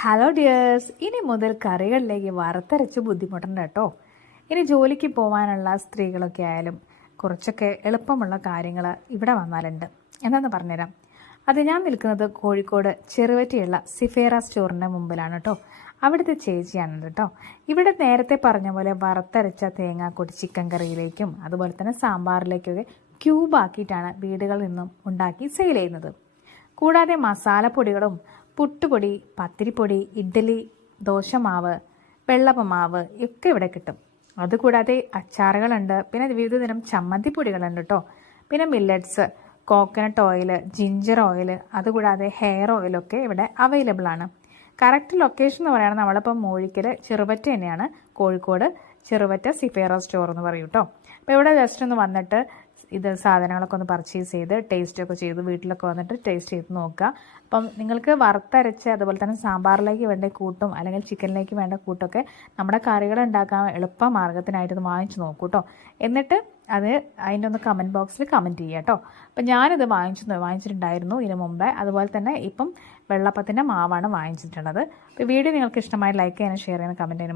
Hello dears, ഇനി മുതൽ കറികളിലേക്ക് വറുത്തരച്ച് ബുദ്ധിമുട്ടുണ്ട് കേട്ടോ. ഇനി ജോലിക്ക് പോകാനുള്ള സ്ത്രീകളൊക്കെ ആയാലും കുറച്ചൊക്കെ എളുപ്പമുള്ള കാര്യങ്ങൾ ഇവിടെ വന്നാലുണ്ട്. എന്താണെന്ന് പറഞ്ഞുതരാം. അത് ഞാൻ നിൽക്കുന്നത് കോഴിക്കോട് ചെറുവറ്റയുള്ള സിഫേറ സ്റ്റോറിൻ്റെ മുമ്പിലാണ് കേട്ടോ. അവിടുത്തെ ചേച്ചിയാണ് കേട്ടോ. ഇവിടെ നേരത്തെ പറഞ്ഞ പോലെ വറുത്തരച്ച തേങ്ങാക്കൊടി ചിക്കൻ കറിയിലേക്കും അതുപോലെ തന്നെ സാമ്പാറിലേക്കൊക്കെ ക്യൂബാക്കിയിട്ടാണ് വീടുകളിൽ നിന്നും ഉണ്ടാക്കി സെയിൽ ചെയ്യുന്നത്. കൂടാതെ മസാലപ്പൊടികളും പുട്ടുപൊടി, പത്തിരിപ്പൊടി, ഇഡ്ഡലി, ദോശമാവ്, വെള്ളപ്പമാവ് ഒക്കെ ഇവിടെ കിട്ടും. അതുകൂടാതെ അച്ചാറുകളുണ്ട്, പിന്നെ വിവിധ തരം ചമ്മന്തിപ്പൊടികളുണ്ട് കേട്ടോ. പിന്നെ millets, coconut oil, ginger oil, അതുകൂടാതെ ഹെയർ ഓയിലൊക്കെ ഇവിടെ അവൈലബിൾ ആണ്. കറക്റ്റ് ലൊക്കേഷൻ എന്ന് പറയുന്നത് നമ്മളിപ്പം മൂഴിക്കൽ ചെറുവറ്റ തന്നെയാണ്, കോഴിക്കോട് ചെറുവറ്റ സിഫേറ സ്റ്റോർ എന്ന് പറയും കേട്ടോ. അപ്പോൾ ഇവിടെ ജസ്റ്റ് ഒന്ന് വന്നിട്ട് ഇത് സാധനങ്ങളൊക്കെ ഒന്ന് പർച്ചേസ് ചെയ്ത് ടേസ്റ്റൊക്കെ ചെയ്ത് വീട്ടിലൊക്കെ വന്നിട്ട് ടേസ്റ്റ് ചെയ്ത് നോക്കുക. അപ്പം നിങ്ങൾക്ക് വറുത്തരച്ച് അതുപോലെ തന്നെ സാമ്പാറിലേക്ക് വേണ്ട കൂട്ടും അല്ലെങ്കിൽ ചിക്കനിലേക്ക് വേണ്ട കൂട്ടൊക്കെ നമ്മുടെ കറികൾ ഉണ്ടാക്കാൻ എളുപ്പ മാർഗ്ഗത്തിനായിട്ട് ഇത് വാങ്ങിച്ച് നോക്കൂ കേട്ടോ. എന്നിട്ട് അത് അതിൻ്റെ ഒന്ന് കമൻറ്റ് ബോക്സിൽ കമൻറ്റ് ചെയ്യുക കേട്ടോ. അപ്പം ഞാനിത് വാങ്ങിച്ചിട്ടുണ്ടായിരുന്നു ഇതിന് മുമ്പേ. അതുപോലെ തന്നെ ഇപ്പം വെള്ളപ്പത്തിൻ്റെ മാവാണ് വാങ്ങിച്ചിട്ടുള്ളത്. അപ്പോൾ വീഡിയോ നിങ്ങൾക്ക് ഇഷ്ടമായി ലൈക്ക് ചെയ്യാനും ഷെയർ ചെയ്യാനും കമൻറ്റ് ചെയ്യാനും